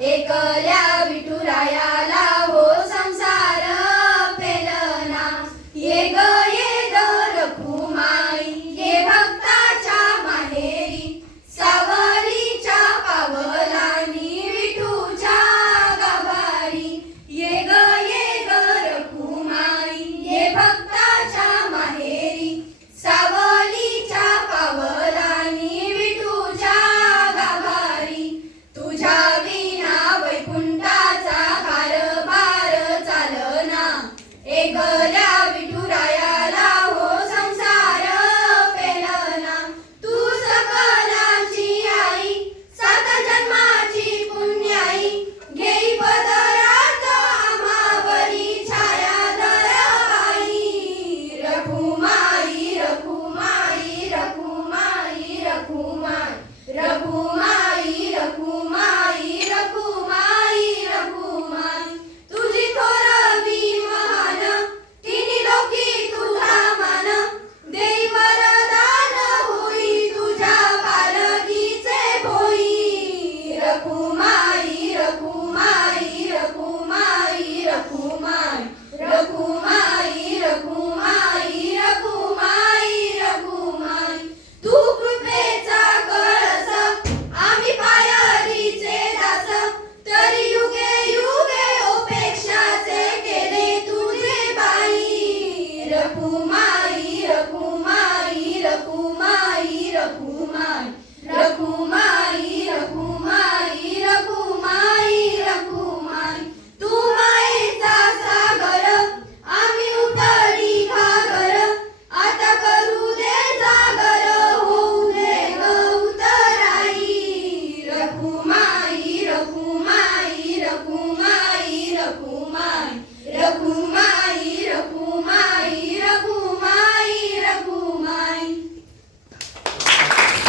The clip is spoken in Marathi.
एकल्या विठुराया